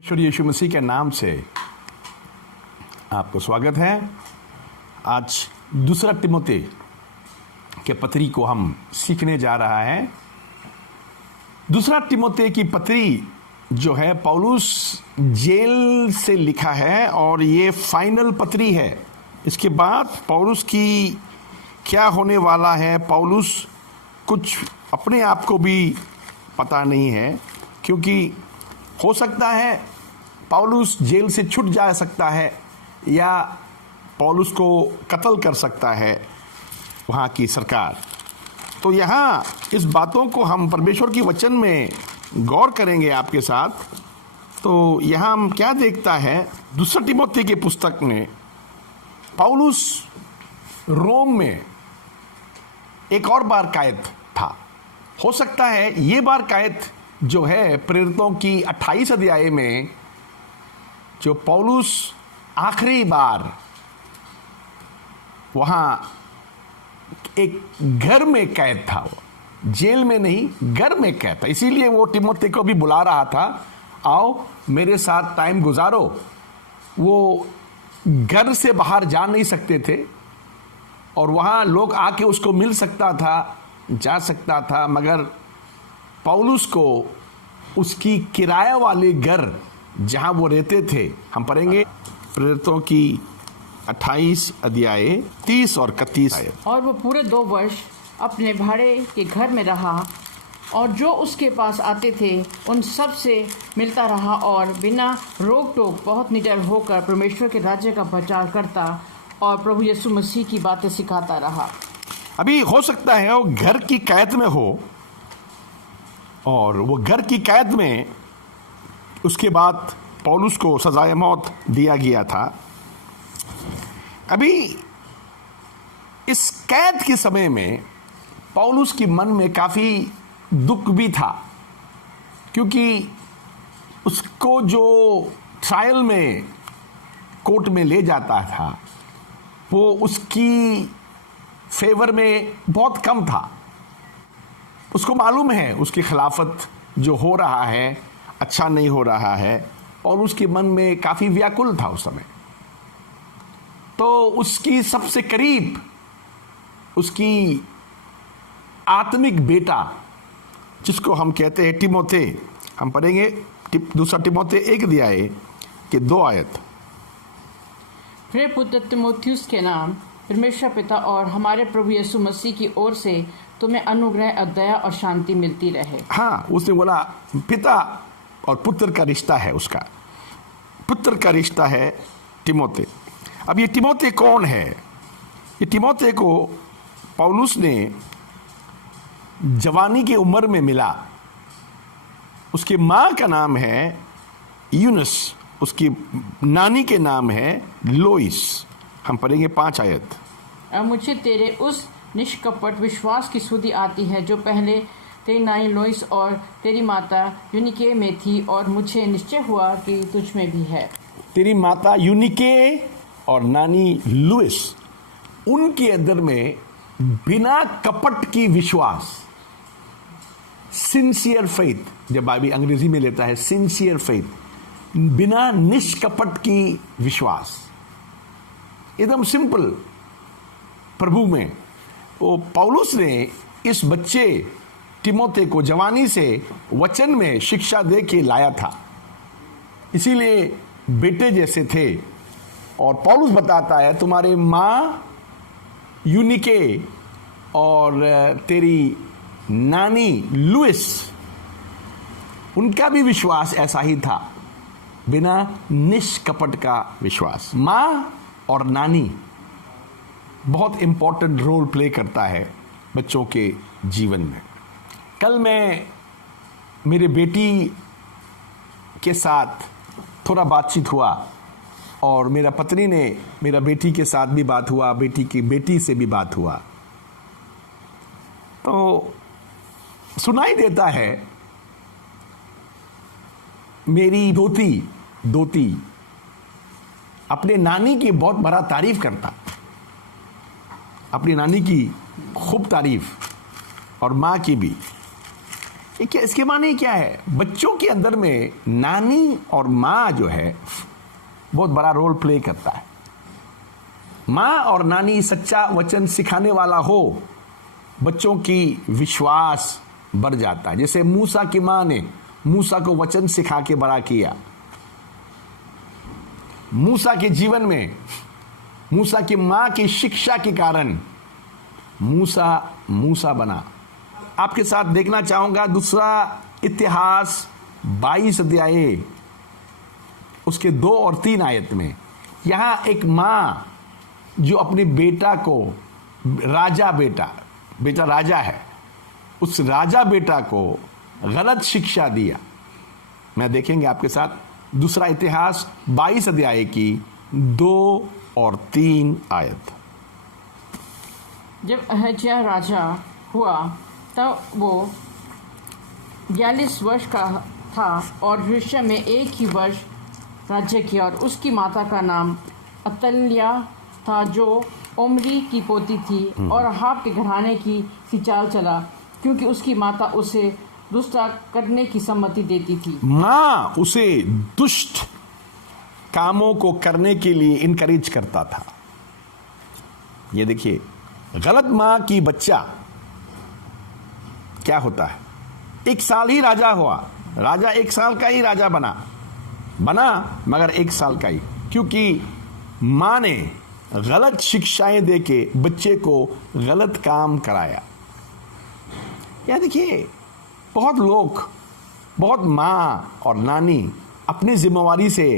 ईश्वर यीशु मसीह के नाम से आपको स्वागत है। आज दूसरा तिमोथी के पत्री को हम सीखने जा रहा है। दूसरा तिमोथी की पत्री जो है पौलुस जेल से लिखा है और ये फाइनल पत्री है। इसके बाद पौलुस की क्या होने वाला है, पौलुस कुछ अपने आप को भी पता नहीं है, क्योंकि हो सकता है पौलुस जेल से छूट जा सकता है या पौलुस को कत्ल कर सकता है वहाँ की सरकार। तो यहाँ इस बातों को हम परमेश्वर की वचन में गौर करेंगे आपके साथ। तो यहाँ हम क्या देखता है, दूसरा तिमोथी की पुस्तक में पौलुस रोम में एक और बार कैद था। हो सकता है ये बार कैद जो है प्रेरितों की 28 अध्याय में जो पौलुस आखिरी बार वहां एक घर में कैद था, वो जेल में नहीं घर में कैद था, इसीलिए वो तिमोथी को भी बुला रहा था, आओ मेरे साथ टाइम गुजारो। वो घर से बाहर जा नहीं सकते थे और वहां लोग आके उसको मिल सकता था, जा सकता था, मगर पौलुस को उसकी किराया वाले घर जहां वो रहते थे, हम पढ़ेंगे प्रेरितों की 28 अध्याय 30 और 31 आयत। और वो पूरे 2 वर्ष अपने भाड़े के घर में रहा और जो उसके पास आते थे उन सब से मिलता रहा और बिना रोक टोक बहुत निडर होकर परमेश्वर के राज्य का प्रचार करता और प्रभु यीशु मसीह की बातें सिखाता रहा। अभी हो सकता है वो घर की कैद में हो और वो घर की कैद में उसके बाद पौलुस को सजाए मौत दिया गया था। अभी इस कैद के समय में पौलुस के मन में काफी दुख भी था, क्योंकि उसको जो ट्रायल में कोर्ट में ले जाता था वो उसकी फेवर में बहुत कम था। उसको मालूम है उसकी खिलाफत जो हो रहा है अच्छा नहीं हो रहा है और उसके मन में काफी व्याकुल था उस समय। तो उसकी सबसे करीब उसकी आत्मिक बेटा जिसको हम कहते हैं तिमोथी, हम पढ़ेंगे दूसरा तिमोथी 1 अध्याय के 2 आयत। प्रिय पुत्र तिमोथियुस के नाम परमेश्वर पिता और हमारे प्रभु यीशु मसीह की ओर से तुम्हें अनुग्रह और दया और शांति मिलती रहे। हाँ, उसने बोला पिता और पुत्र का रिश्ता है, उसका पुत्र का रिश्ता है तिमोथी। अब ये तिमोथी कौन है? ये तिमोथी को पौलुस ने जवानी की उम्र में मिला। उसकी माँ का नाम है यूनस, उसकी नानी के नाम है लोइस। हम पढ़ेंगे 5 आयत। अब मुझे तेरे उस निष्कपट विश्वास की सुधि आती है जो पहले तेरी नानी लोइस और तेरी माता यूनिके में थी और मुझे निश्चय हुआ कि तुझ में भी है। तेरी माता यूनिके और नानी लुइस, उनके अंदर में बिना कपट की विश्वास, सिंसियर फेथ, जब बाइबल अंग्रेजी में लेता है सिंसियर फेथ, बिना निष्कपट की विश्वास, एकदम सिंपल प्रभु में। वो पौलुस ने इस बच्चे तिमोथी को जवानी से वचन में शिक्षा दे के लाया था, इसीलिए बेटे जैसे थे। और पौलुस बताता है तुम्हारे माँ यूनिके और तेरी नानी लुइस, उनका भी विश्वास ऐसा ही था, बिना निष्कपट का विश्वास। माँ और नानी बहुत इंपॉर्टेंट रोल प्ले करता है बच्चों के जीवन में। कल मैं मेरे बेटी के साथ थोड़ा बातचीत हुआ और मेरा पत्नी ने मेरा बेटी के साथ भी बात हुआ, बेटी की बेटी से भी बात हुआ, तो सुनाई देता है मेरी दोती अपने नानी की बहुत बड़ा तारीफ करता, अपनी नानी की खूब तारीफ और माँ की भी। इसके माने क्या है? बच्चों के अंदर में नानी और माँ जो है बहुत बड़ा रोल प्ले करता है। माँ और नानी सच्चा वचन सिखाने वाला हो, बच्चों की विश्वास बढ़ जाता है। जैसे मूसा की माँ ने मूसा को वचन सिखा के बड़ा किया। मूसा के जीवन में मूसा की माँ की शिक्षा के कारण मूसा बना। आपके साथ देखना चाहूंगा दूसरा इतिहास 22 अध्याय उसके 2 और 3 आयत में। यहां एक माँ जो अपने बेटा को बेटा राजा है, उस राजा बेटा को गलत शिक्षा दिया। मैं देखेंगे आपके साथ दूसरा इतिहास 22 अध्याय की 2 और 3 आयत। जब अहज्या राजा हुआ तब वो 42 वर्ष का था और यरूशलेम में 1 ही वर्ष राज्य किया। और उसकी माता का नाम अतल्याह था जो ओमरी की पोती थी और अहाब के घराने की सी चाल चला, क्योंकि उसकी माता उसे दुष्ट करने की सम्मति देती थी। माँ उसे दुष्ट कामों को करने के लिए इनकरेज करता था। ये देखिए, गलत माँ की बच्चा क्या होता है? 1 साल ही राजा हुआ, राजा 1 साल का ही राजा बना मगर 1 साल का ही, क्योंकि माँ ने गलत शिक्षाएं देके बच्चे को गलत काम कराया। या देखिए, बहुत लोग, बहुत माँ और नानी अपनी जिम्मेवारी से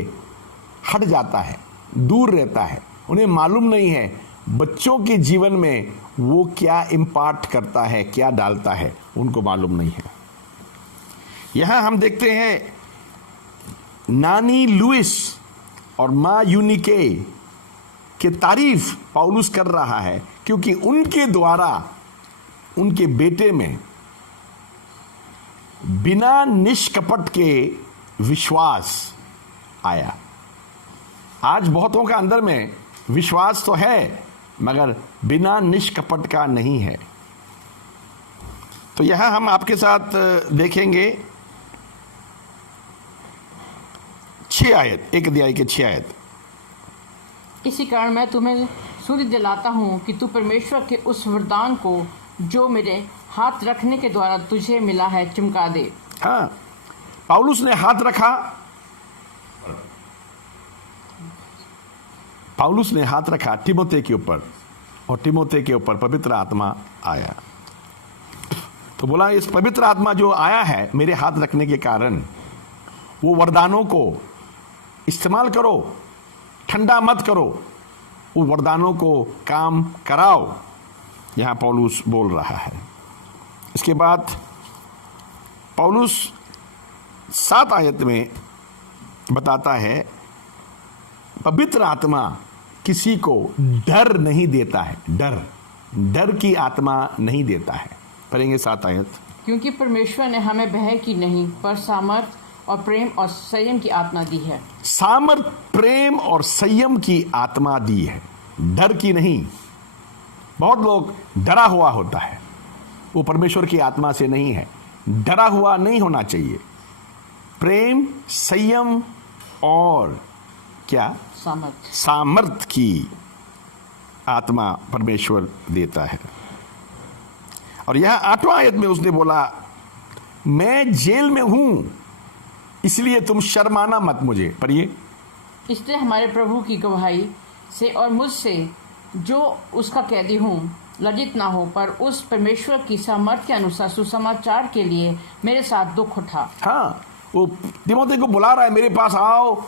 हट जाता है, दूर रहता है। उन्हें मालूम नहीं है बच्चों के जीवन में वो क्या इम्पार्ट करता है, क्या डालता है, उनको मालूम नहीं है। यहां हम देखते हैं नानी लुइस और माँ यूनिके की तारीफ पौलुस कर रहा है, क्योंकि उनके द्वारा उनके बेटे में बिना निष्कपट के विश्वास आया। आज बहुतों का अंदर में विश्वास तो है मगर बिना निष्कपट का नहीं है। तो यहां हम आपके साथ देखेंगे 6 आयत, 1 अध्याय के 6 आयत। इसी कारण मैं तुम्हें सूर्य दिलाता हूँ कि तू परमेश्वर के उस वरदान को जो मेरे हाथ रखने के द्वारा तुझे मिला है चमका दे। हाँ, पौलुस ने हाथ रखा, पौलुस ने हाथ रखा तिमोथी के ऊपर और तिमोथी के ऊपर पवित्र आत्मा आया। तो बोला इस पवित्र आत्मा जो आया है मेरे हाथ रखने के कारण, वो वरदानों को इस्तेमाल करो, ठंडा मत करो, वो वरदानों को काम कराओ। यहां पौलुस बोल रहा है। इसके बाद पौलुस 7 आयत में बताता है पवित्र आत्मा किसी को डर नहीं देता है, डर की आत्मा नहीं देता है। पढ़ेंगे 7 आयत। क्योंकि परमेश्वर ने हमें भय की नहीं पर सामर्थ और प्रेम और संयम की आत्मा दी है। सामर्थ, प्रेम और संयम की आत्मा दी है, डर की नहीं। बहुत लोग डरा हुआ होता है, वो परमेश्वर की आत्मा से नहीं है। डरा हुआ नहीं होना चाहिए। प्रेम, संयम और क्या? सामर्थ की आत्मा परमेश्वर देता है। और यहां 8वां आयत में उसने बोला मैं जेल में हूं इसलिए तुम शर्माना मत मुझे। पढ़िए। इसलिए हमारे प्रभु की गवाही से और मुझसे जो उसका कैदी हूँ लज्जित ना हो, पर उस परमेश्वर की सामर्थ के अनुसार सुसमाचार के लिए मेरे साथ दुख उठा। हाँ, वो तिमोथी को बुला रहा है मेरे पास आओ,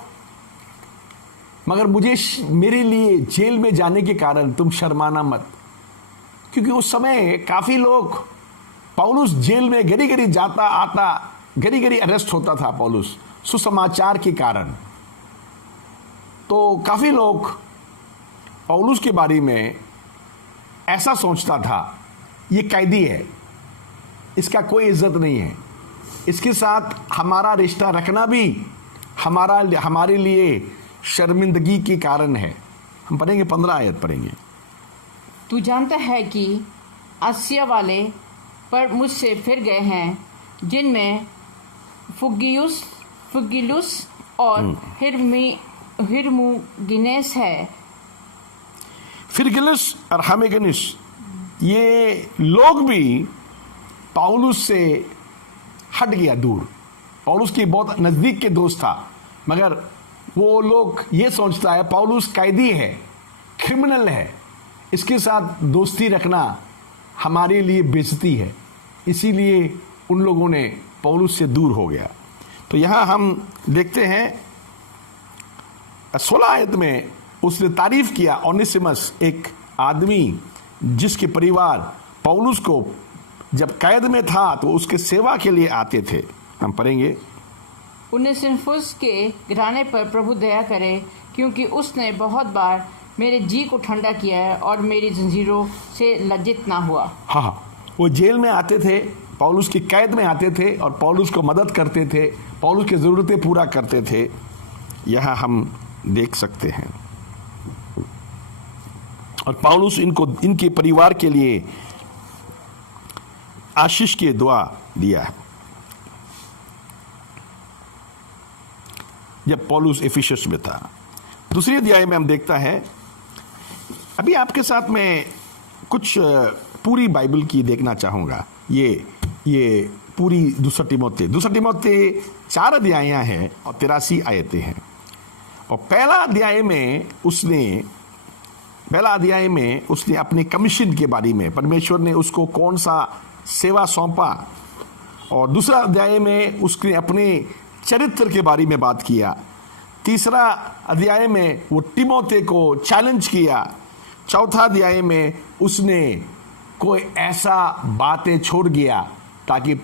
मगर मुझे मेरे लिए जेल में जाने के कारण तुम शर्माना मत। क्योंकि उस समय काफी लोग, पौलुस जेल में घड़ी घड़ी जाता आता, घड़ी घड़ी अरेस्ट होता था पौलुस सुसमाचार के कारण। तो काफी लोग पौलुस के बारे में ऐसा सोचता था ये कैदी है, इसका कोई इज्जत नहीं है, इसके साथ हमारा रिश्ता रखना भी हमारे लिए शर्मिंदगी के कारण है। हम पढ़ेंगे 15 आयत पढ़ेंगे। तू जानता है कि आसिया वाले पर मुझसे फिर गए हैं जिनमें फुगिलुस और हिरमुगिनेस है। फिरगिलस और हमेगनिस ये लोग भी पौलुस से हट गया दूर। पौलुस की बहुत नजदीक के दोस्त था, मगर वो लोग ये सोचता है पौलुस कैदी है, क्रिमिनल है, इसके साथ दोस्ती रखना हमारे लिए बेइज्जती है, इसीलिए उन लोगों ने पौलुस से दूर हो गया। तो यहां हम देखते हैं 16 आयत में उसने तारीफ किया ओनेसिमस, एक आदमी जिसके परिवार पौलुस को जब कैद में था तो उसके सेवा के लिए आते थे। हम पढ़ेंगे, उनेसिफुरुस के घराने पर प्रभु दया करे, क्योंकि उसने बहुत बार मेरे जी को ठंडा किया है और मेरी जंजीरों से लज्जित ना हुआ। हाँ, वो जेल में आते थे, पौलुस की कैद में आते थे और पौलुस को मदद करते थे, पौलुस की ज़रूरतें पूरा करते थे। यह हम देख सकते हैं। और पौलुस इनके परिवार के लिए आशीष की दुआ दिया है। जब पौलुस एफिसस में था, दूसरी अध्याय में हम देखता है, अभी आपके साथ मैं कुछ पूरी बाइबल की देखना चाहूंगा। ये पूरी दूसरा तिमोथी 4 अध्यायां हैं और 83 आयतें हैं। और पहला अध्याय में उसने अपने कमीशन के बारे में, परमेश्वर ने उसको कौन सा सेवा सौंपा, और दूसरा अध्याय में उसने अपने चरित्र के बारे में बात किया। तीसरा अध्याय में वो तिमोथी को चैलेंज किया। चौथा अध्याय में उसने कोई ऐसा बातें छोड़ गया ताकि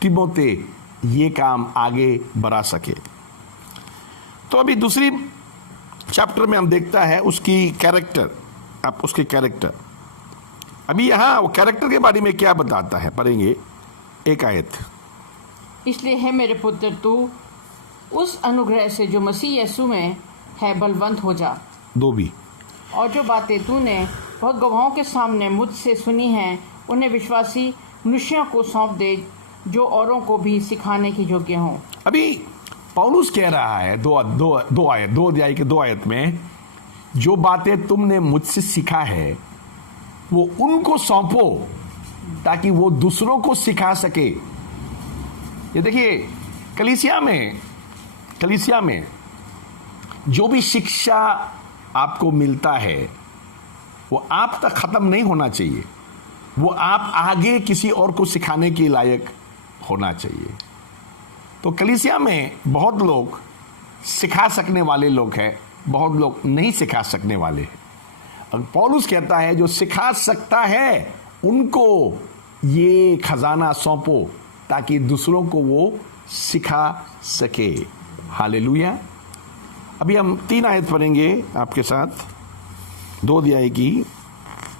तिमोथी ये काम आगे बढ़ा सके। तो अभी दूसरी चैप्टर में हम देखता है उसकी कैरेक्टर। अभी यहाँ वो कैरेक्टर के बारे में क्या बताता है, पढ़ेंगे एक आयत। इसलिए है मेरे पुत्र, तू उस अनुग्रह से जो मसीह यीशु में है बलवंत हो जा। 2 भी। और जो बातें तूने बहुत गवाहों के सामने मुझसे सुनी हैं, उन्हें विश्वासी मनुष्यों को सौंप दे, जो औरों को भी सिखाने के योग्य हों। अभी पौलुस कह रहा है 2 अध्याय के 2 आयत में, जो बातें तुमने मुझसे सीखा है वो उनको सौंपो ताकि वो दूसरों को सिखा सके। ये देखिए, कलीसिया में जो भी शिक्षा आपको मिलता है वो आप तक खत्म नहीं होना चाहिए, वो आप आगे किसी और को सिखाने के लायक होना चाहिए। तो कलीसिया में बहुत लोग सिखा सकने वाले लोग हैं, बहुत लोग नहीं सिखा सकने वाले हैं। और पौलुस कहता है जो सिखा सकता है उनको ये खजाना सौंपो ताकि दूसरों को वो सिखा सके। हालेलुया। अभी हम 3 आयत पढ़ेंगे आपके साथ, 2 अध्याय की।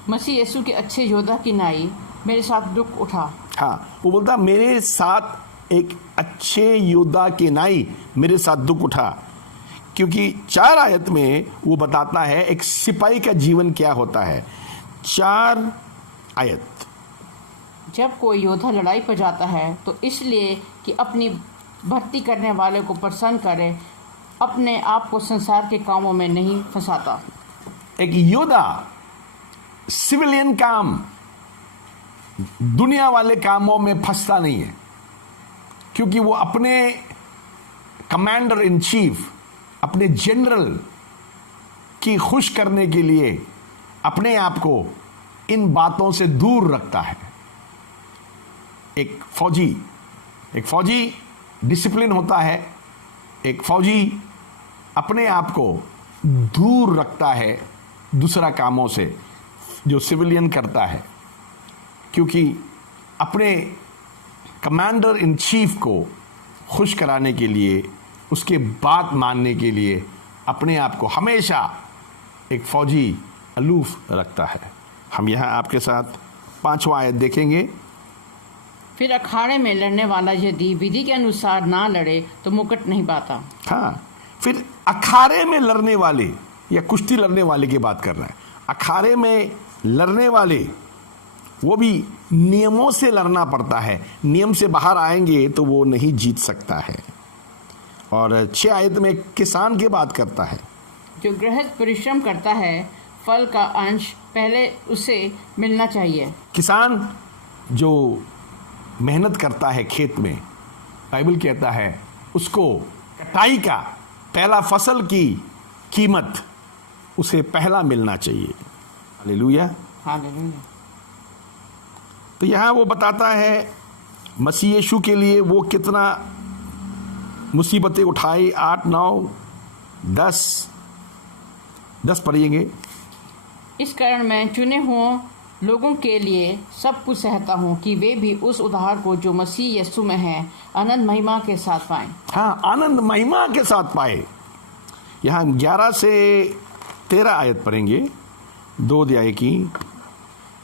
मसीह यीशु के अच्छे योद्धा की नाई मेरे साथ दुख उठा। हाँ, वो बोलता मेरे साथ एक अच्छे योद्धा के नाई मेरे साथ दुख उठा, क्योंकि 4 आयत में वो बताता है एक सिपाही का जीवन क्या होता है। 4 आयत, जब कोई योद्धा लड़ाई पर जाता है तो इसलिए कि अपनी भर्ती करने वाले को प्रसन्न करे, अपने आप को संसार के कामों में नहीं फंसाता। एक योद्धा सिविलियन काम, दुनिया वाले कामों में फंसता नहीं है, क्योंकि वो अपने कमांडर इन चीफ, अपने जनरल की खुश करने के लिए अपने आप को इन बातों से दूर रखता है। एक फौजी डिसिप्लिन होता है, एक फौजी अपने आप को दूर रखता है दूसरा कामों से जो सिविलियन करता है, क्योंकि अपने कमांडर इन चीफ को खुश कराने के लिए, उसके बात मानने के लिए अपने आप को हमेशा एक फौजी अलूफ रखता है। हम यहाँ आपके साथ 5वां आयत देखेंगे। फिर अखाड़े में लड़ने वाला यदि विधि के अनुसार ना लड़े तो मुकुट नहीं पाता। हाँ, फिर अखाड़े में लड़ने वाले या कुश्ती लड़ने वाले की बात कर रहा है। अखाड़े में लड़ने वाले वो भी नियमों से लड़ना पड़ता है। नियम से बाहर आएंगे तो वो नहीं जीत सकता है। और 6 आयत में किसान की बात करता है। जो गृहस्थ परिश्रम करता है फल का अंश पहले उसे मिलना चाहिए। किसान जो मेहनत करता है खेत में, बाइबल कहता है उसको कटाई का पहला फसल की कीमत उसे पहला मिलना चाहिए। हालेलुया। हालेलुया। तो यहाँ वो बताता है मसीह यीशु के लिए वो कितना मुसीबतें उठाई। 8, 9, 10 पढ़ेंगे। इस कारण मैं चुने हुए लोगों के लिए सब कुछ सहता हूँ कि वे भी उस उद्धार को जो मसीह यीशु में है आनंद महिमा के साथ पाएं। हाँ, आनंद महिमा के साथ पाए। यहाँ 11 से 13 आयत पढ़ेंगे, 2 अध्याय की।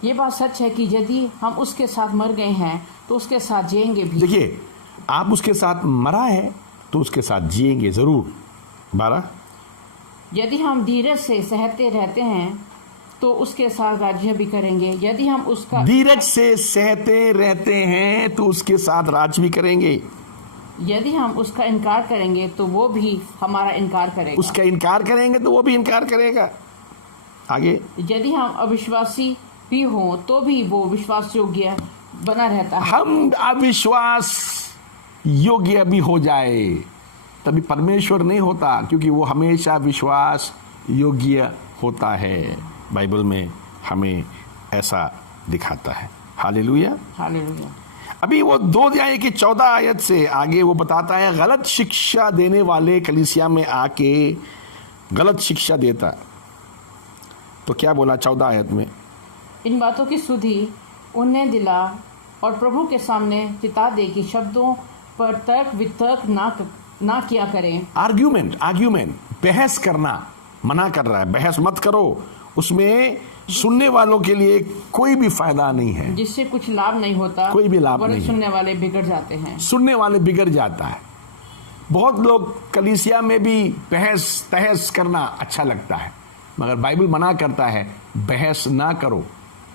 ये बात सच है कि यदि हम उसके साथ मर गए हैं तो उसके साथ जिएंगे भी। देखिए, आप उसके साथ मरा है तो उसके साथ जिएंगे जरूर। 12, यदि हम धीरज से सहते रहते हैं तो उसके साथ राज्य भी करेंगे। यदि हम उसका धीरज से सहते रहते हैं तो उसके साथ राज भी करेंगे। यदि हम उसका इनकार करेंगे तो वो भी हमारा इनकार करेगा। उसका इनकार करेंगे तो वो भी इनकार करेगा। आगे, यदि हम अविश्वासी भी हों तो भी वो विश्वास योग्य बना रहता है। हम अविश्वास योग्य भी हो जाए तभी परमेश्वर नहीं होता, क्योंकि वो हमेशा विश्वास योग्य होता है। बाइबल में हमें ऐसा दिखाता है। हालेलुया। हालेलुया। अभी वो 2 अध्याय की 14 आयत से आगे वो बताता है गलत शिक्षा देने वाले कलीसिया में आके गलत शिक्षा देता। तो क्या बोला 14 आयत में? इन बातों की सुधि उन्हें दिला और प्रभु के सामने चिता दे कि शब्दों पर तर्क वितर्क ना किया करें। आर्ग्यूमेंट बहस करना मना कर रहा है। बहस मत करो, उसमें सुनने वालों के लिए कोई भी फायदा नहीं है, जिससे कुछ लाभ नहीं होता। कोई भी लाभ नहीं है। सुनने वाले बिगड़ जाते हैं। सुनने वाले बिगड़ जाता है। बहुत लोग कलीसिया में भी बहस तहस करना अच्छा लगता है, मगर बाइबल मना करता है बहस ना करो।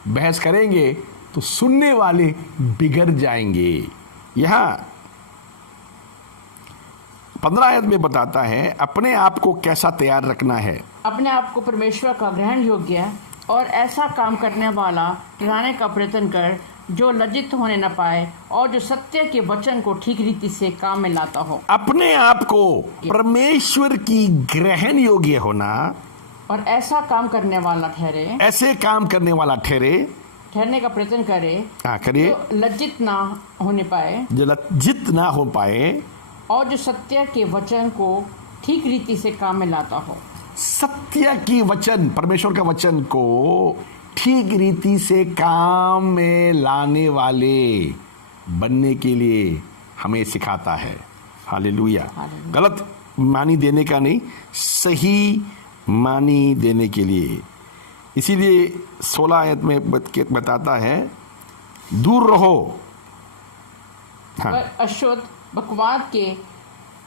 बहस करेंगे तो सुनने वाले बिगड़ जाएंगे। यहाँ 15 आयत में बताता है अपने आप को कैसा तैयार रखना है। अपने आप को परमेश्वर का ग्रहण योग्य और ऐसा काम करने वाला ठहराने का प्रयत्न कर जो लज्जित होने न पाए और जो सत्य के वचन को ठीक रीति से काम में लाता हो। अपने आप को परमेश्वर की ग्रहण योग्य होना और ऐसा काम करने वाला ठहरे, ऐसे काम करने वाला ठहरने का प्रयत्न करे। करिए, जो लज्जित ना होने पाए, जो लज्जित ना हो पाए और जो सत्य के वचन को ठीक रीति से काम में लाता हो। सत्य की वचन, परमेश्वर का वचन को ठीक रीति से काम में लाने वाले बनने के लिए हमें सिखाता है। हालेलुया। गलत मानी देने का नहीं, सही मानी देने के लिए। इसीलिए 16 आयत में बताता है दूर रहो। पर अशुद्ध बकवाद के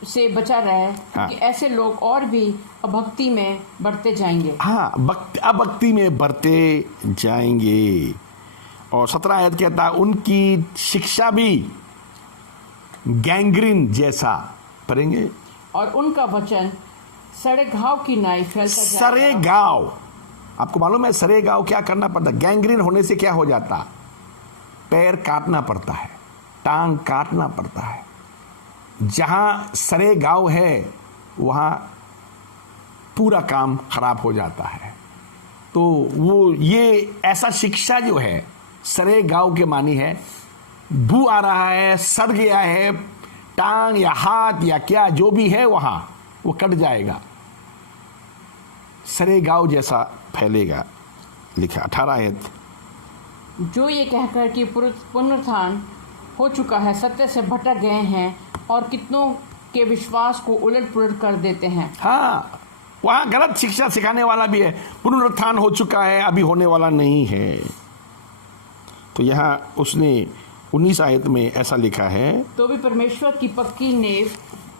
से बचा रहे, क्योंकि ऐसे लोग और भी अभक्ति में बढ़ते जाएंगे। अभक्ति में बढ़ते जाएंगे। और 17 आयत कहता है उनकी शिक्षा भी गैंग्रीन जैसा, पढ़ेंगे, और उनका वचन सड़े घाव की नाई फैलता जाएगा। सरे घाव, आपको मालूम है सरे घाव क्या करना पड़ता? गैंग्रीन होने से क्या हो जाता? पैर काटना पड़ता है, टांग काटना पड़ता है। जहां सरे घाव है वहां पूरा काम खराब हो जाता है। तो वो ये ऐसा शिक्षा जो है सरे घाव के मानी है, बू आ रहा है, सड़ गया है, टांग या हाथ या क्या जो भी है वहां वो कट जाएगा, सरे घाव जैसा फैलेगा। लिखा 18 आयत, जो ये कहकर कि पुनरुत्थान हो चुका है सत्य से भटक गए हैं और कितनों के विश्वास को उलट पुलट कर देते हैं। हाँ, वहां गलत शिक्षा सिखाने वाला भी है। पुनरुत्थान हो चुका है, अभी होने वाला नहीं है। तो यहाँ उसने 19 आयत में ऐसा लिखा है, तो भी परमेश्वर की पक्की नींव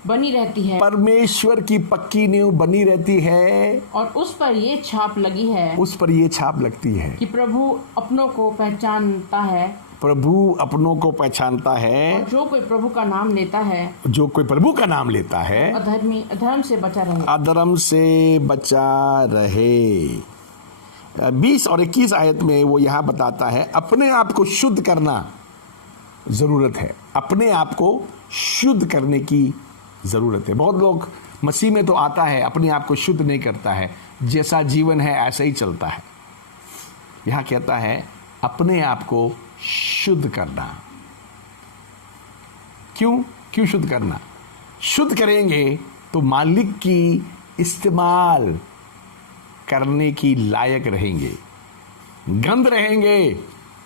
बनी रहती है परमेश्वर की पक्की नींव बनी रहती है और उस पर ये छाप लगी है उस पर ये छाप लगती है कि प्रभु अपनों को पहचानता है प्रभु अपनों को पहचानता है और जो कोई प्रभु का नाम लेता है जो कोई प्रभु का नाम लेता है अधर्म से बचा रहे। अधर्म से बचा रहे। 20 और 21 आयत में वो यहाँ बताता है अपने आप को शुद्ध करना जरूरत है। अपने आप को शुद्ध करने की जरूरत है। बहुत लोग मसीह में तो आता है, अपने आप को शुद्ध नहीं करता है, जैसा जीवन है ऐसा ही चलता है। यहाँ कहता है अपने आप को शुद्ध करना। क्यों शुद्ध करना? शुद्ध करेंगे तो मालिक की इस्तेमाल करने की लायक रहेंगे। गंद रहेंगे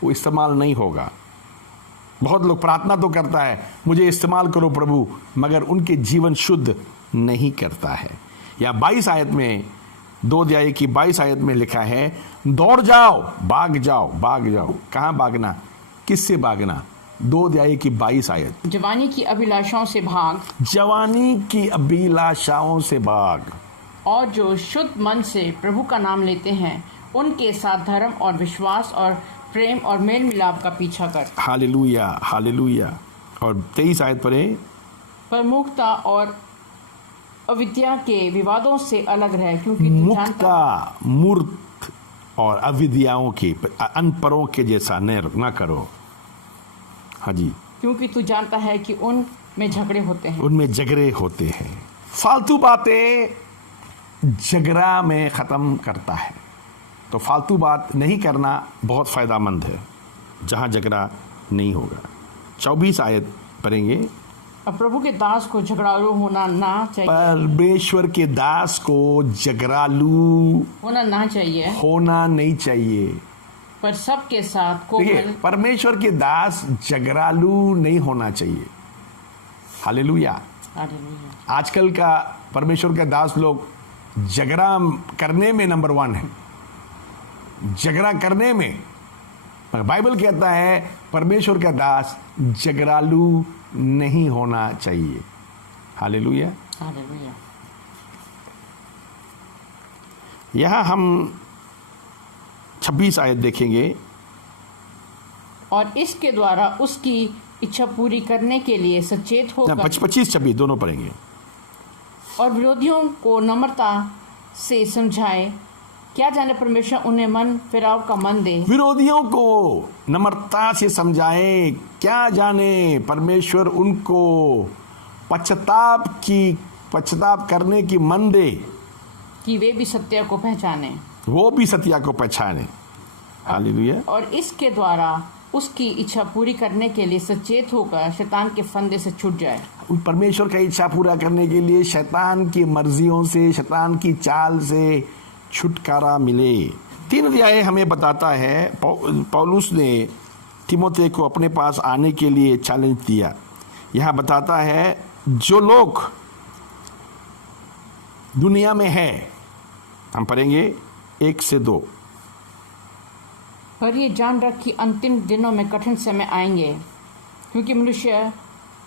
वो इस्तेमाल नहीं होगा। बहुत लोग प्रार्थना तो करता है मुझे इस्तेमाल करो प्रभु, मगर उनके जीवन शुद्ध नहीं करता है। या 22 आयत में 2 अध्याय की 22 आयत में लिखा है दौड़ जाओ भाग जाओ। कहाँ भागना? किससे भागना? 2 अध्याय की 22 आयत। जवानी की अभिलाषाओं से भाग। जवानी की अभिलाषाओं से भाग। और जो शुद्ध मन से प्रभु का नाम लेते हैं उनके साथ धर्म और विश्वास और प्रेम और मेल मिलाप का पीछा कर। Hallelujah hallelujah. और 23 आयत पर मूर्खता और अविद्या के विवादों से अलग रहे क्योंकि मूर्ख और अविद्याओं के अनपरों के जैसा न करो। हाँ जी, क्योंकि तू जानता है कि उनमें झगड़े होते हैं। फालतू बातें झगड़ा में ख़त्म करता है। तो फालतू बात नहीं करना बहुत फ़ायदामंद है जहाँ झगड़ा नहीं होगा। 24 आयत पढ़ेंगे। अब प्रभु के दास को झगड़ालू होना ना चाहिए। परमेश्वर के दास को झगड़ालू होना नहीं चाहिए पर सबके साथ कोमल। परमेश्वर के दास झगड़ालू नहीं होना चाहिए। हालेलुया। आजकल का परमेश्वर का दास लोग झगड़ा करने में नंबर 1 है। झगड़ा करने में बाइबल कहता है परमेश्वर का दास झगड़ालू नहीं होना चाहिए। हालेलुया। यहां हम 26 आयत देखेंगे। और इसके द्वारा उसकी इच्छा पूरी करने के लिए सचेत होकर 25-26 दोनों पढ़ेंगे। और विरोधियों को नम्रता से समझाए, क्या जाने परमेश्वर उन्हें मन फिराव का मन दे। विरोधियों को नम्रता से समझाए, क्या जाने परमेश्वर उनको पश्चाताप करने की मन दे कि वे भी सत्य को पहचाने। हालेलुया। और इसके द्वारा उसकी इच्छा पूरी करने के लिए सचेत होकर शैतान के फंदे से छूट जाए। परमेश्वर का इच्छा पूरा करने के लिए शैतान की मर्जियों से, शैतान की चाल से छुटकारा मिले। 3 अध्याय हमें बताता है पौलुस ने तीमुथियुस को अपने पास आने के लिए चैलेंज दिया। यहाँ बताता है जो लोग दुनिया में है, हम पढ़ेंगे 1 से 2। पर ये जान रख कि अंतिम दिनों में कठिन समय आएंगे, क्योंकि मनुष्य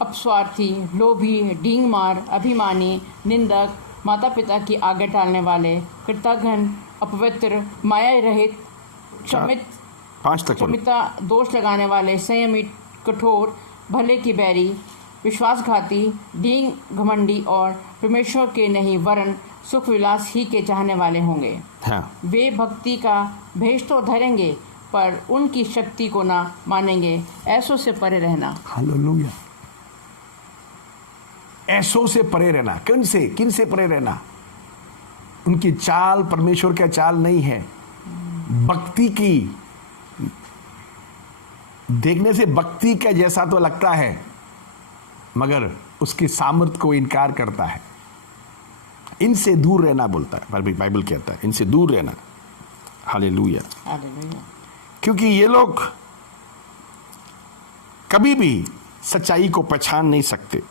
अपस्वार्थी, लोभी, डींगमार, अभिमानी, निंदक, माता पिता की आज्ञा टालने वाले, कृतघ्न, अपवित्र, माया रहित, क्षमिता, दोष लगाने वाले, संयमी, कठोर, भले की बैरी, विश्वासघाती, डींग, घमंडी और परमेश्वर के नहीं वरन सुख विलास ही के चाहने वाले होंगे। हाँ। वे भक्ति का भेष तो धरेंगे पर उनकी शक्ति को ना मानेंगे। ऐसों से परे रहना। हालेलुया। ऐसों से परे रहना। किन से परे रहना? उनकी चाल परमेश्वर का चाल नहीं है। भक्ति की देखने से भक्ति का जैसा तो लगता है, मगर उसकी सामर्थ्य को इनकार करता है। इनसे दूर रहना बोलता है बाइबल कहता है, इनसे दूर रहना। हालेलुया। क्योंकि ये लोग कभी भी सच्चाई को पहचान नहीं सकते।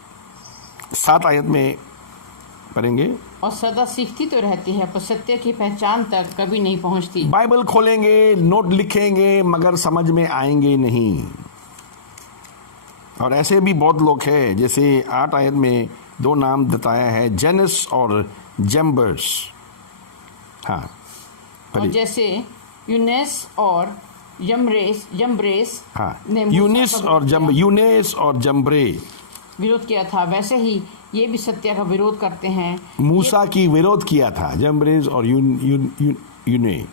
7 आयत में पढ़ेंगे। और सदा सीखती तो रहती है पर सत्य की पहचान तक कभी नहीं पहुंचती। बाइबल खोलेंगे, नोट लिखेंगे, मगर समझ में आएंगे नहीं। और ऐसे भी बहुत लोग हैं, जैसे 8 आयत में दो नाम बताया है, जेनस और जम्बर्स। हाँ, और पढ़िए। जैसे यूनेस और जम्ब्रेस हाँ, ने मूसा यूनिस का और विरोध किया। यूनेस और जम्ब्रे विरोध किया था, वैसे ही ये भी सत्य का विरोध करते हैं। मूसा की विरोध किया था, जम्ब्रेज और यूने।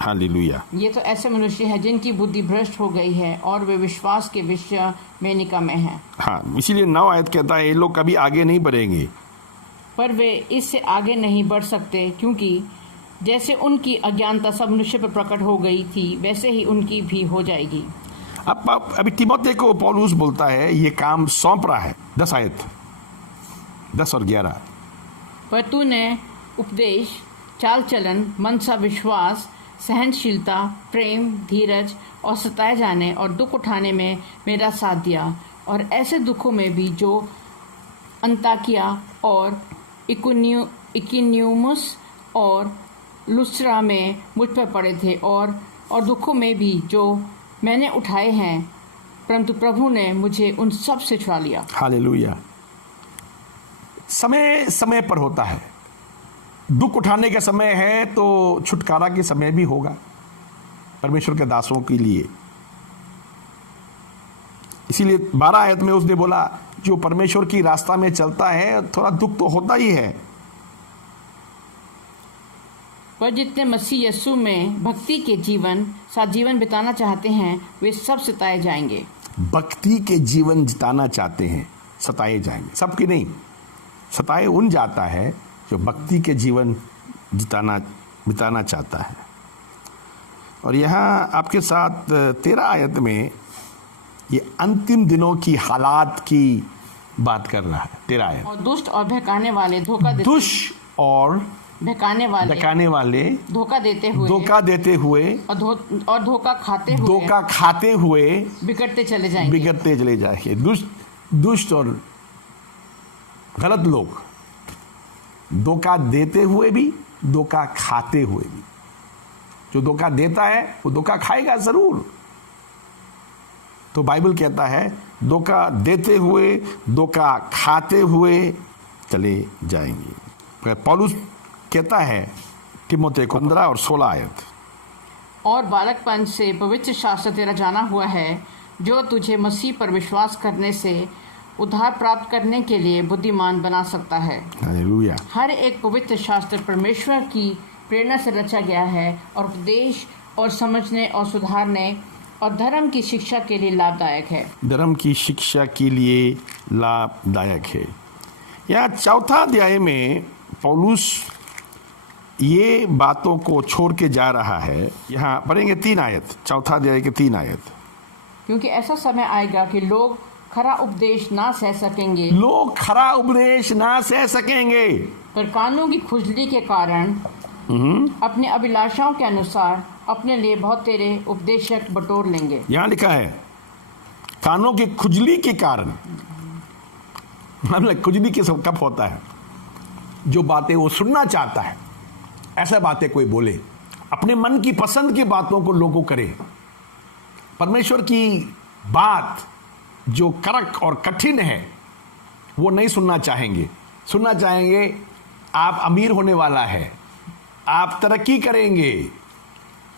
हालेलुया। ये तो ऐसे मनुष्य हैं जिनकी बुद्धि भ्रष्ट हो गई है और वे विश्वास के विषय में निकम्मे हैं। हाँ, इसीलिए 9 आयत कहता है ये लोग कभी आगे नहीं बढ़ेंगे। पर वे इससे आगे नहीं बढ़ सकते, क्योंकि जैसे उनकी अज्ञानता सब मनुष्य पर प्रकट हो गई थी, वैसे ही उनकी भी हो जाएगी। अब अभी तिमोथी को पौलुस बोलता है ये काम सौंप रहा है। 10 आयत 10 और 11। पर तूने उपदेश, चाल चलन, मनसा, विश्वास, सहनशीलता, प्रेम, धीरज और सताए जाने और दुख उठाने में मेरा साथ दिया, और ऐसे दुखों में भी जो अंताकिया और इकुनियुमुस और लुस्त्रा में मुझ पर पड़े थे, और दुखों में भी जो मैंने उठाए हैं, परंतु प्रभु ने मुझे उन सब से छुड़ा लिया। हालेलुया। समय समय पर होता है। दुख उठाने का समय है तो छुटकारा के समय भी होगा परमेश्वर के दासों के लिए। इसीलिए 12 आयत में उसने बोला जो परमेश्वर की रास्ता में चलता है थोड़ा दुख तो होता ही है। पर जितने मसीह यीशु में भक्ति के साथ जीवन बिताना चाहते हैं, वे सब सताए जाएंगे। भक्ति के जीवन जिताना चाहते हैं, सताए जाएंगे। सबकी नहीं, सताए उन जाता है जो भक्ति के जीवन बिताना चाहता है। और यहाँ आपके साथ 13 आयत में ये अंतिम दिनों की हालात की बात कर रहा है। 13 आयत। और दुष्ट और बहकाने वाले दुष्ट और बहकाने वाले धोखा देते हुए और धोखा खाते हुए बिगड़ते चले जाएंगे। दुष्ट और गलत लोग धोखा देते हुए भी, धोखा खाते हुए भी। जो धोखा देता है वो धोखा खाएगा जरूर। तो बाइबल कहता है धोखा देते हुए, धोखा खाते हुए चले जाएंगे। पौलुस कहता है तिमोथी को 15 और 16 आयत। और बालकपन से पवित्र शास्त्र तेरा जाना हुआ है, जो तुझे मसीह पर विश्वास करने से उद्धार प्राप्त करने के लिए बुद्धिमान बना सकता है। हालेलुया। हर एक पवित्र शास्त्र परमेश्वर की प्रेरणा से रचा गया है और उपदेश और समझने और सुधारने और धर्म की शिक्षा के लिए लाभदायक है। धर्म की शिक्षा के लिए लाभदायक है। यहाँ 4 अध्याय में पौलुस ये बातों को छोड़ के जा रहा है। यहाँ पढ़ेंगे 3 आयत, 4 अध्याय के 3 आयत। क्योंकि ऐसा समय आएगा कि लोग खरा उपदेश ना सह सकेंगे, पर कानों की खुजली के कारण अपने अभिलाषाओं के अनुसार अपने लिए बहुत तेरे उपदेशक बटोर लेंगे। यहाँ लिखा है कानों की खुजली के कारण। मतलब खुजली के सब कब होता है? जो बातें वो सुनना चाहता है, ऐसा बातें कोई बोले, अपने मन की पसंद की बातों को लोगों करे। परमेश्वर की बात जो कड़क और कठिन है वो नहीं सुनना चाहेंगे आप अमीर होने वाला है, आप तरक्की करेंगे,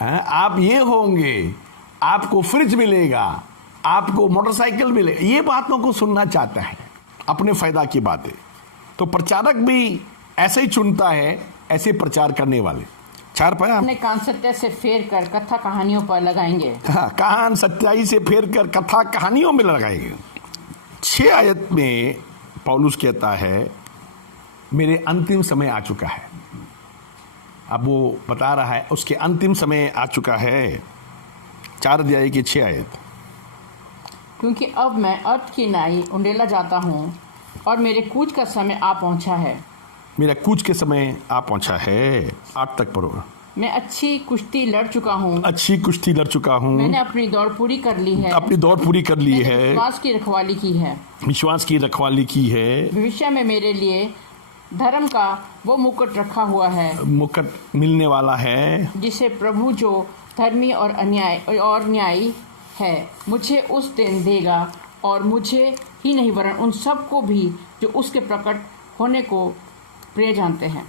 आप ये होंगे, आपको फ्रिज मिलेगा, आपको मोटरसाइकिल मिलेगा। ये बातों को सुनना चाहता है, अपने फायदा की बातें। तो प्रचारक भी ऐसे ही चुनता है, ऐसे प्रचार करने वाले। 4 पाया अपने कान सत्य से फेर कर कथा कहानियों पर लगाएंगे। हाँ, कान सच्चाई से फेर कर कथा कहानियों में लगाएंगे। 6 आयत में पौलुस कहता है मेरे अंतिम समय आ चुका है। अब वो बता रहा है उसके अंतिम समय आ चुका है। 4 अध्याय की 6 आयत। क्योंकि अब मैं अर्थ की नाई उंडेला जाता हूँ और मेरे कूच का समय आ पहुँचा है। मेरा कूच के समय आ पहुंचा है। 8 तक पढ़ो। मैं अच्छी कुश्ती लड़ चुका हूँ। मैंने अपनी दौड़ पूरी कर ली है। विश्वास की रखवाली की है। भविष्य में मेरे लिए धर्म का वो मुकुट रखा हुआ है, मुकुट मिलने वाला है, जिसे प्रभु जो धर्मी और न्यायी है मुझे उस दिन देगा, और मुझे ही नहीं वरन उन सब को भी जो उसके प्रकट होने को प्रिय जानते हैं।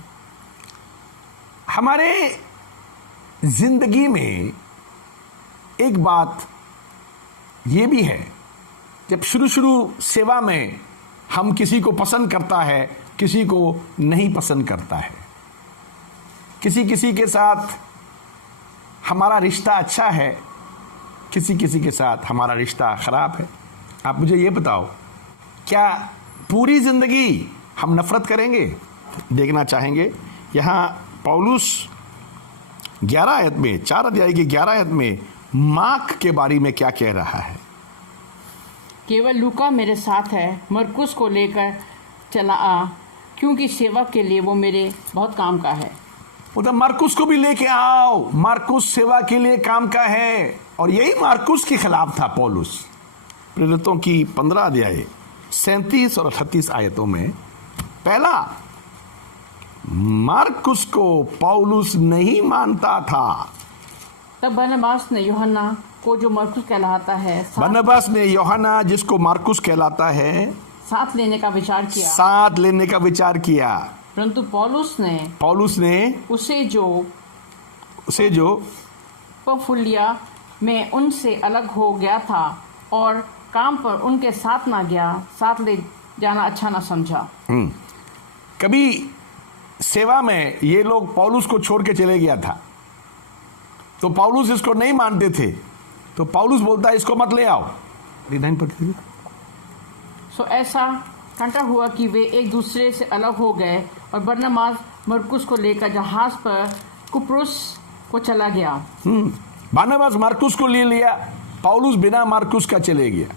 हमारे जिंदगी में एक बात ये भी है, जब शुरू सेवा में हम किसी को पसंद करता है, किसी को नहीं पसंद करता है, किसी के साथ हमारा रिश्ता अच्छा है, किसी के साथ हमारा रिश्ता खराब है। आप मुझे ये बताओ, क्या पूरी जिंदगी हम नफरत करेंगे? देखना चाहेंगे यहाँ पौलुस 11 आयत में, 4 अध्याय की 11 आयत में मार्क के बारे में क्या कह रहा है। केवल लूका मेरे साथ है, मरकुस को लेकर चला आ, क्योंकि सेवा के लिए वो मेरे बहुत काम का है। उधर मार्कुस को भी लेके आओ, मार्कुस सेवा के लिए काम का है। और यही मार्कुस के खिलाफ था पौलुस। प्रेरितों की 15 अध्याय 37 और 38 आयतों में पहला, मार्कुस को पौलुस नहीं मानता था। तब बरनबास ने यूहन्ना को, जो मरकुस कहलाता है, बरनबास ने यूहन्ना, जिसको मार्कुस कहलाता है, साथ लेने का विचार किया। साथ लेने का विचार किया। परंतु पौलुस ने उसे जो पंफुलिया में उनसे अलग हो गया था और काम पर उनके साथ ना गया, साथ ले जाना अच्छा ना समझा। कभी सेवा में ये लोग पौलुस को छोड़ के चले गया था, तो पौलुस इसको नहीं मानते थे, तो पौलुस बोलता है इसको मत ले आओ। सो ऐसा घंटा हुआ कि वे एक दूसरे से अलग हो गए और बरनबास मरकुस को लेकर जहाज पर कुप्रोस को चला गया। बरनबास मार्कुस को ले लिया, पौलुस बिना मार्कुस का चले गया।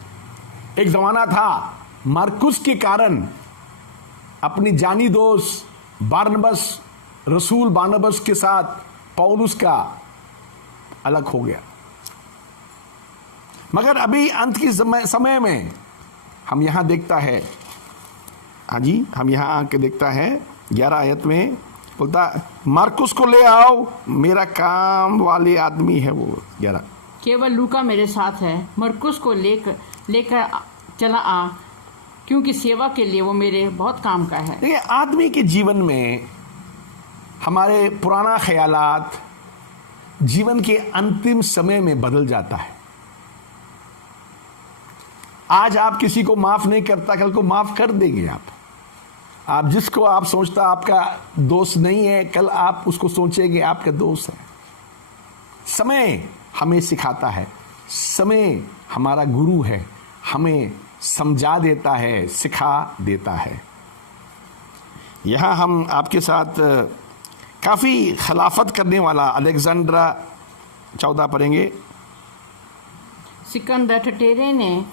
एक जमाना था मार्कुस के कारण अपनी जानी दोस्त बरनबास, रसूल बरनबास के साथ पौलुस का अलग हो गया। मगर अभी अंत की समय में हम यहां देखता है, हाँ जी, हम यहां आके देखता है 11 आयत में बोलता, मार्कुस को ले आओ, मेरा काम वाले आदमी है वो। 11, केवल लूका मेरे साथ है, मरकुस को लेकर चला आ, क्योंकि सेवा के लिए वो मेरे बहुत काम का है। देखिए, आदमी के जीवन में हमारे पुराना ख्यालात जीवन के अंतिम समय में बदल जाता है। आज आप किसी को माफ नहीं करता, कल को माफ कर देंगे आप जिसको आप सोचता आपका दोस्त नहीं है, कल आप उसको सोचेंगे आपका दोस्त है। समय हमें सिखाता है, समय हमारा गुरु है, हमें समझा देता है, सिखा देता है। यहां हम आपके साथ काफी खिलाफत करने वाला अलेक्जेंड्रा 14 पढ़ेंगे। सिकंदर ठठेरे ने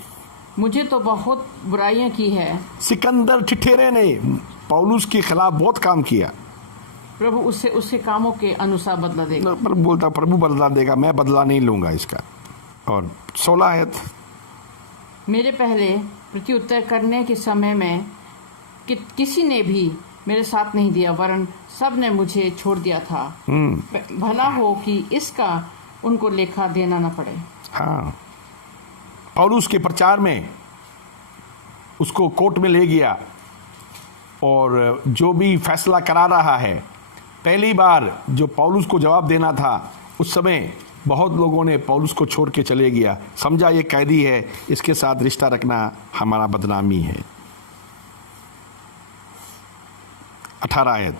मुझे तो बहुत बुराइयां की है। सिकंदर ठठेरे ने पौलुस के खिलाफ बहुत काम किया। प्रभु उससे उसके कामों के अनुसार बदला देगा। बोलता प्रभु बदला देगा, मैं बदला नहीं लूंगा इसका। और 16 आयत, मेरे पहले प्रत्युत्तर करने के समय में किसी ने भी मेरे साथ नहीं दिया, वरन सब ने मुझे छोड़ दिया था। भला हो कि इसका उनको लेखा देना न पड़े। हाँ, पौलुस के प्रचार में उसको कोर्ट में ले गया और जो भी फैसला करा रहा है, पहली बार जो पौलुस को जवाब देना था, उस समय बहुत लोगों ने पौलुस को छोड़ के चले गया, समझा ये कैदी है, इसके साथ रिश्ता रखना हमारा बदनामी है। 18 आयत,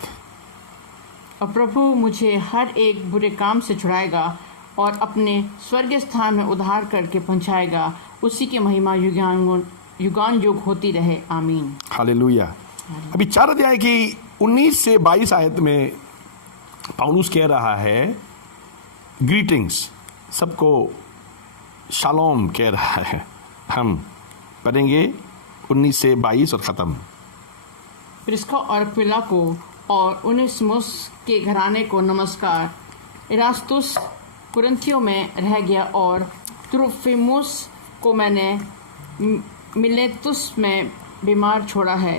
और प्रभु मुझे हर एक बुरे काम से छुड़ाएगा और अपने स्वर्गीय स्थान में उद्धार करके पहुंचाएगा। उसी की महिमा युगान युग होती रहे, आमीन। हालेलुया। अभी 4 अध्याय की 19 से 22 आयत में पौलुस कह रहा है ग्रीटिंग्स, सबको शालोम कह रहा है। हम पढ़ेंगे 19 से 22 और ख़त्म। प्रिस्का और अक्विला को और उनेसिमुस के घराने को नमस्कार। इरास्तुस कुरिन्थियों में रह गया और त्रुफिमुस को मैंने मिलेतुस में बीमार छोड़ा है।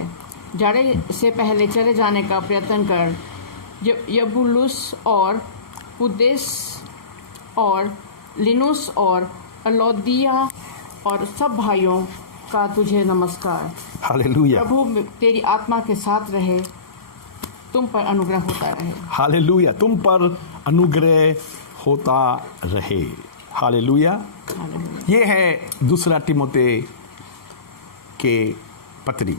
जाड़े से पहले चले जाने का प्रयत्न कर। यबुलुस और पुदेस और लिनुस और अलोदिया और सब भाइयों का तुझे नमस्कार। हालेलुया, प्रभु तेरी आत्मा के साथ रहे, तुम पर अनुग्रह होता रहे। हालेलुया, तुम पर अनुग्रह होता रहे। हालेलुया। हालेलुया। ये है दूसरा तिमोथी के पत्री।